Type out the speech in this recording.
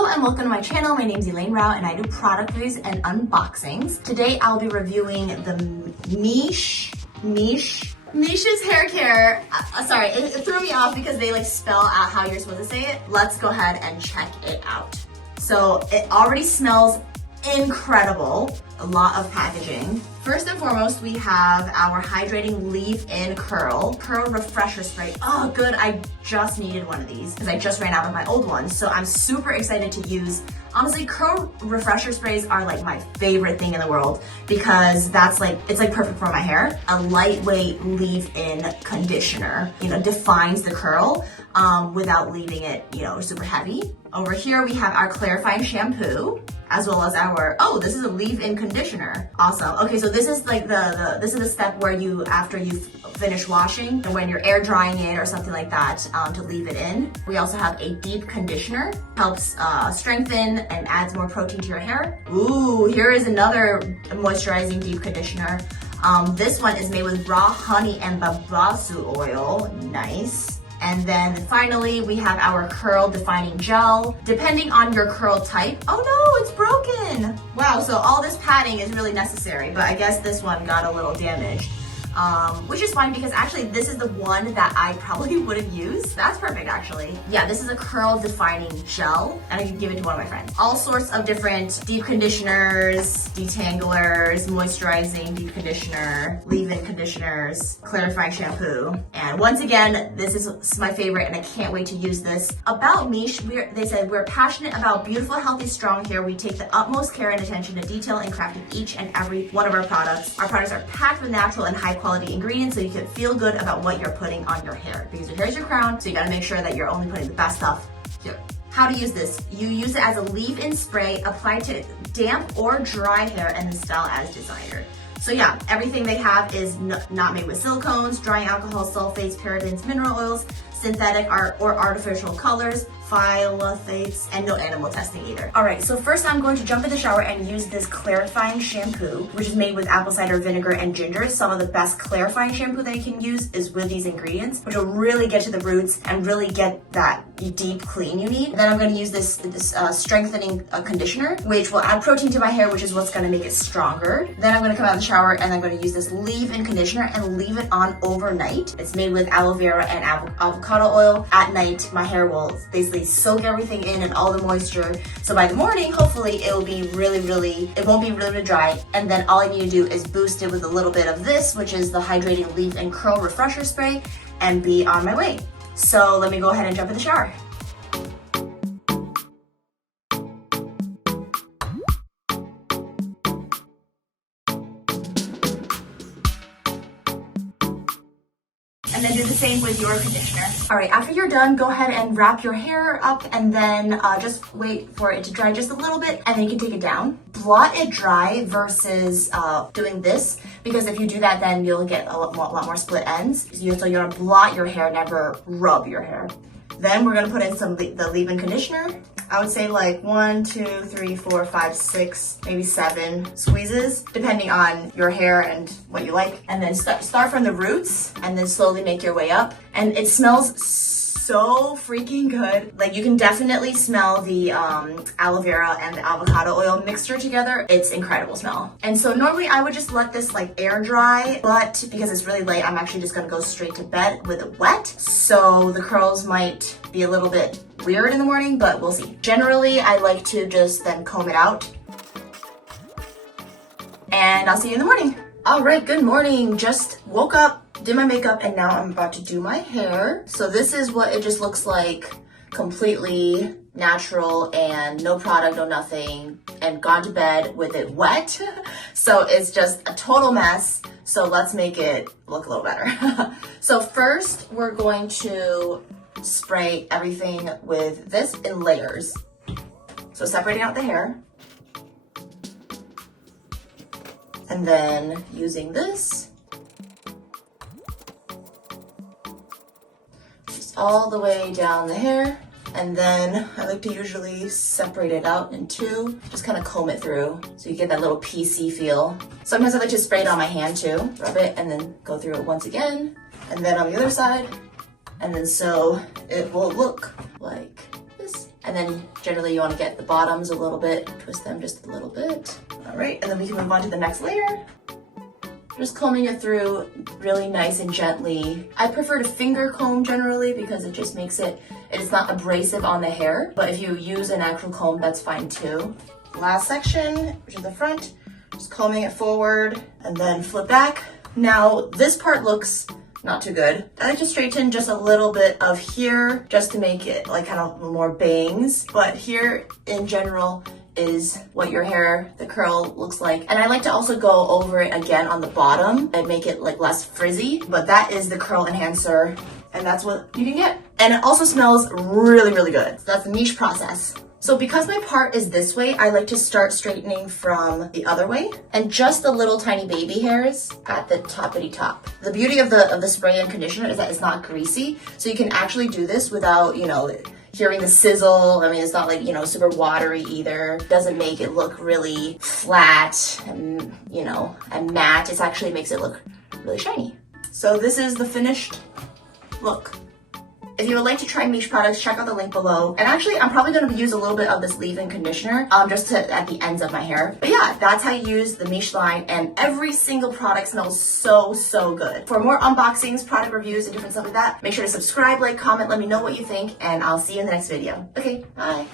Hello and welcome to my channel. My name is Elaine Rau and I do product reviews and unboxings. Today I'll be reviewing the Miche's hair care. Sorry, it threw me off because they like spell out how you're supposed to say it. Let's go ahead and check it out. So it already smells incredible. A lot of packaging. First and foremost, we have our hydrating leave-in curl refresher spray. Oh, good, I just needed one of these because I just ran out of my old one. So I'm super excited to use. Honestly, curl refresher sprays are like my favorite thing in the world because it's like perfect for my hair. A lightweight leave-in conditioner, defines the curl without leaving it, super heavy. Over here, we have our clarifying shampoo, as well as our, this is a leave-in conditioner. Awesome. Okay, so this is like this is the step where after you finish washing and when you're air drying it or something like that, to leave it in. We also have a deep conditioner, helps strengthen and adds more protein to your hair. Ooh, here is another moisturizing deep conditioner. This one is made with raw honey and babasu oil. Nice. And then finally, we have our curl defining gel. Depending on your curl type, oh no, it's broken. Wow, so all this padding is really necessary, but I guess this one got a little damaged. Which is fine because actually this is the one that I probably wouldn't use. That's perfect actually. Yeah, this is a curl defining gel and I can give it to one of my friends. All sorts of different deep conditioners, detanglers, moisturizing deep conditioner, leave-in conditioners, clarifying shampoo. And once again, this is my favorite and I can't wait to use this. About Miche, they said, we're passionate about beautiful, healthy, strong hair. We take the utmost care and attention to detail in crafting each and every one of our products. Our products are packed with natural and high quality ingredients so you can feel good about what you're putting on your hair because your hair is your crown, so you gotta make sure that you're only putting the best stuff here. How to use this? You use it as a leave-in spray applied to damp or dry hair and then style as desired. So yeah, everything they have is not made with silicones, drying alcohol, sulfates, parabens, mineral oils, synthetic or artificial colors, phthalates, and no animal testing either. All right, so first I'm going to jump in the shower and use this clarifying shampoo, which is made with apple cider vinegar and ginger. Some of the best clarifying shampoo that you can use is with these ingredients, which will really get to the roots and really get that deep clean you need. Then I'm going to use this strengthening conditioner, which will add protein to my hair, which is what's going to make it stronger. Then I'm going to come out of the shower and I'm going to use this leave-in conditioner and leave it on overnight. It's made with aloe vera and avocado oil. At night, my hair will basically soak everything in and all the moisture. So by the morning, hopefully it will be it won't be really dry. And then all I need to do is boost it with a little bit of this, which is the hydrating leave-in curl refresher spray, and be on my way. So let me go ahead and jump in the shower. And then do the same with your conditioner. All right, after you're done, go ahead and wrap your hair up and then just wait for it to dry just a little bit and then you can take it down. Blot it dry versus doing this, because if you do that, then you'll get a lot more split ends. So you wanna blot your hair, never rub your hair. Then we're gonna put in the leave-in conditioner. I would say like 1, 2, 3, 4, 5, 6, maybe 7 squeezes, depending on your hair and what you like. And then start from the roots and then slowly make your way up. And it smells so freaking good. Like you can definitely smell the aloe vera and the avocado oil mixture together. It's incredible smell. And so normally I would just let this like air dry, but because it's really late, I'm actually just gonna go straight to bed with it wet. So the curls might be a little bit weird in the morning, but we'll see. Generally, I like to just then comb it out. And I'll see you in the morning. All right, good morning. Just woke up, did my makeup, and now I'm about to do my hair. So this is what it just looks like, completely natural and no product, no nothing, and gone to bed with it wet. So it's just a total mess. So let's make it look a little better. So first, we're going to spray everything with this in layers. So separating out the hair. And then using this just all the way down the hair. And then I like to usually separate it out in 2, just kind of comb it through so you get that little piecey feel. Sometimes I like to spray it on my hand too, rub it and then go through it once again. And then on the other side. And then so it will look like this. And then then generally you want to get the bottoms a little bit, twist them just a little bit. All right, and then we can move on to the next layer. Just combing it through really nice and gently. I prefer to finger comb generally because it just makes it's not abrasive on the hair, but if you use an actual comb, that's fine too. Last section, which is the front, just combing it forward and then flip back. Now this part looks not too good. I like to straighten just a little bit of here just to make it like kind of more bangs, but here in general is what your hair, the curl looks like. And I like to also go over it again on the bottom and make it like less frizzy, but that is the curl enhancer and that's what you can get. And it also smells really, really good. So that's the Miche process. So because my part is this way, I like to start straightening from the other way and just the little tiny baby hairs at the toppity top. The beauty of the spray and conditioner is that it's not greasy. So you can actually do this without, you know, hearing the sizzle. I mean, it's not like, you know, super watery either. Doesn't make it look really flat and, you know, and matte. It actually makes it look really shiny. So this is the finished look. If you would like to try Miche products, check out the link below. And actually, I'm probably going to use a little bit of this leave-in conditioner just at the ends of my hair. But yeah, that's how you use the Miche line, and every single product smells so, so good. For more unboxings, product reviews, and different stuff like that, make sure to subscribe, like, comment, let me know what you think, and I'll see you in the next video. Okay, bye.